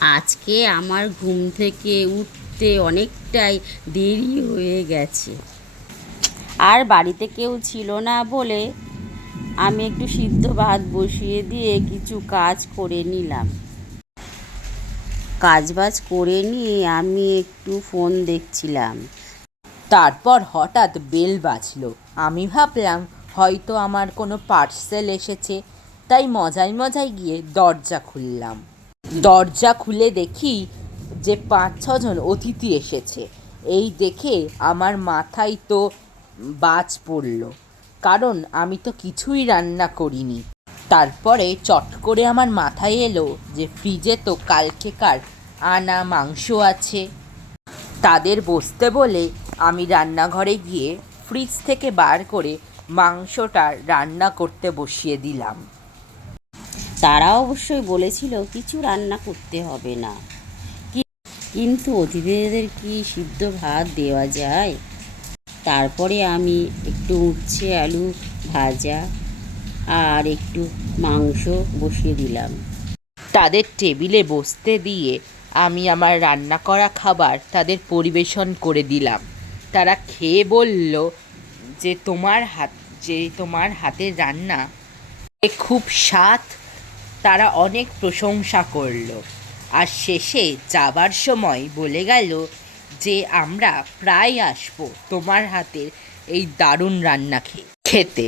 আজকে আমার ঘুম থেকে উঠতে অনেকটাই দেরি হয়ে গেছে, আর বাড়িতে কেউ ছিল না বলে আমি একটু সিদ্ধ ভাত বসিয়ে দিয়ে কিছু কাজ করে নিলাম। কাজবাজ করে নিয়ে আমি একটু ফোন দেখছিলাম। তারপর হঠাৎ বেল বাজলো। আমি ভাবলাম হয়তো আমার কোনো পার্সেল এসেছে, তাই মজায় মজায় গিয়ে দরজা খুললাম। দরজা খুলে দেখি যে ৫-৬ জন অতিথি এসেছে। এই দেখে আমার মাথায় তো বাজ পড়ল, কারণ আমি তো কিছুই রান্না করিনি। তারপরে চট করে আমার মাথায় এলো যে ফ্রিজে তো কালকেকার আনা মাংস আছে। তাদের বসতে বলে আমি রান্নাঘরে গিয়ে ফ্রিজ থেকে বার করে মাংসটা রান্না করতে বসিয়ে দিলাম। তারা অবশ্যই বলেছিল কিছু রান্না করতে হবে না, কিন্তু অতিথিদের কি সিদ্ধ ভাত দেওয়া যায়? তারপরে আমি একটু উচ্ছে আলু ভাজা আর একটু মাংস বসিয়ে দিলাম। তাদের টেবিলে বসতে দিয়ে আমি আমার রান্না করা খাবার তাদের পরিবেশন করে দিলাম। তারা খেয়ে বলল যে তোমার হাতের রান্না খুব স্বাদ। তারা অনেক প্রশংসা করলো, আর শেষে যাবার সময় বলে গেল যে আমরা প্রায় আসবো তোমার হাতের এই দারুণ রান্না খেতে।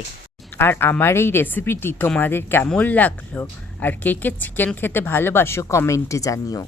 আর আমার এই রেসিপিটি তোমাদের কেমন লাগলো, আর কে কে চিকেন খেতে ভালোবাসো কমেন্টে জানিও।